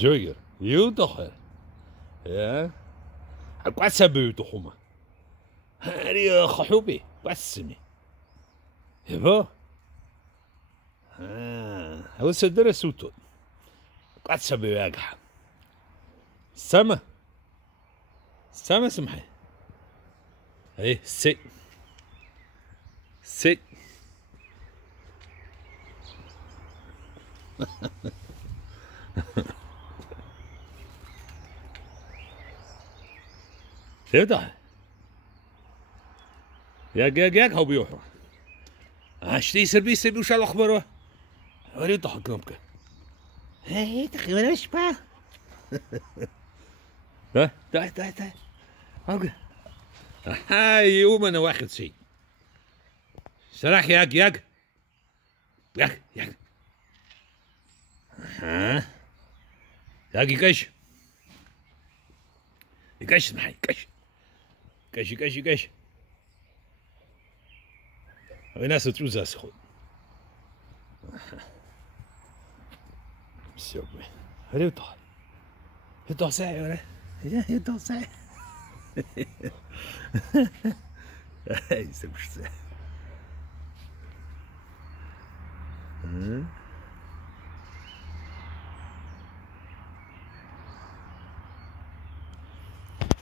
Joiger, you toch hè? Ja? Quat sabu toch oma? Harry خحوبي قسمي. يبا؟ هو صدر سوتو. قات sabu ياقح. سما سمحي. ايه sit. يفتح ياك هو بيوحوا اشتي سربي وش الاخبار وري ضحك نمك هي تخيلش با ده اوكي هاي يوم انا واخد شيء سراح ياك ها ياك يكش معي كش ناس تروز اسخو سيبي هريطة ساعي ولا هريطة ساعي هاي سمش ساعي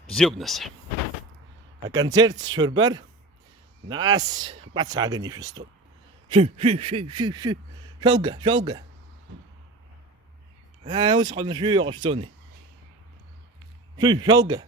بزيوبنس أكنترت شربر ناس بس عاجني في ستون شو شلقة وسخن شو يغشتوني شلقة